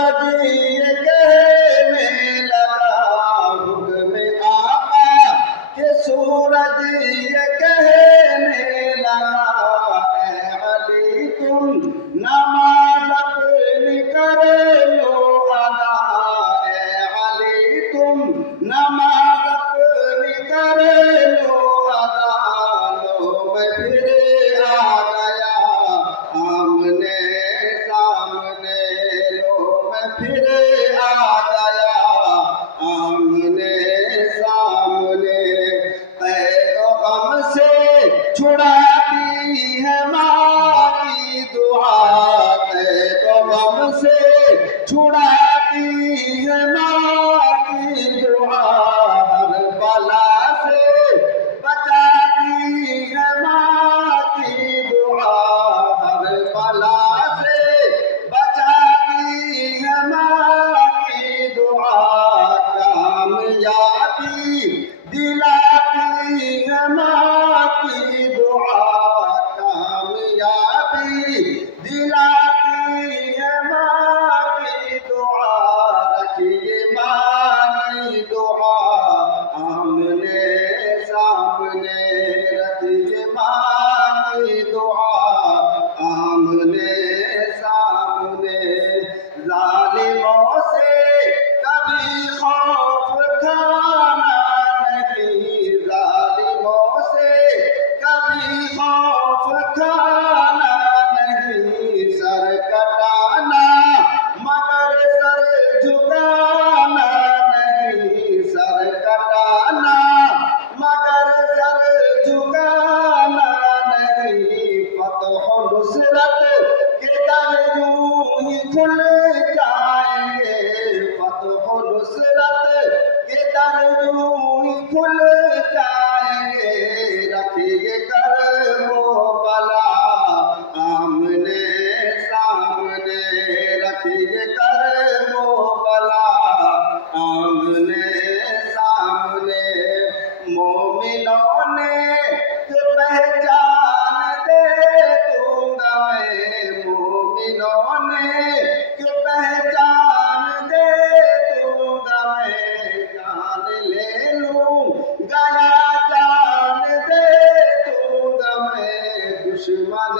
سورج یہ کہنے لگا حکم آقا کہ سورج یہ کہنے لگا اے علی تم نماز اپنی کر لو ادا، اے علی تم نماز اپنی کر لو ادا، لو میں پھر آ گیا آمنے سامنے، لو میں پھر آ گیا آمنے سامنے، قید و غم سے چھڑاتی ہے ماں کی دعا، قید و غم سے چھڑاتی ہے ماں کی دعا، ہر بلا سے بچاتی ہے ماں کی دعا، ہر بلا سے بچاتی ہے ماں کی دعا، کامیابی دلاتی ہے ماں کی دعا، کامیابی دلاتی ہے ماں کی دعا، رکھیے ماں کی دعا آمنے سامنے، رکھیے ماں کی دعا آمنے سامنے، ظالموں سے کبھی خوف کھانا نہیں، ظالموں سے کبھی خوف کھانا نہیں، سر کٹانا مگر سر جھکانا نہیں، سر کٹانا مگر سر جھکانا نہیں، فتح و نصرت کے در یوں ہی کھل جائیں گے، فتح و نصرت کے در یوں ہی کھل جائیں گے، رکھیے کرب و بلا آمنے سامنے، رکھیے کرب و بلا آمنے سامنے، مومنوں نے پہچان دے دوں گا میں، مومنوں نے پہچان دے دوں گا میں، جان لے لوں گیا جان دے دوں گا میں، دشمن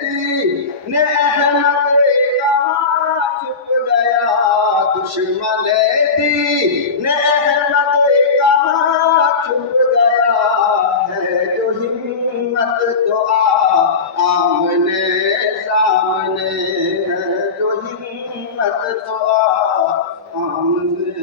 دین احمد کہاں چھپ گیا، دشمن دین احمد کہاں چھپ گیا، ہے جو ہمت تو آمنے سامنے، ہے جو ہمت تو آمنے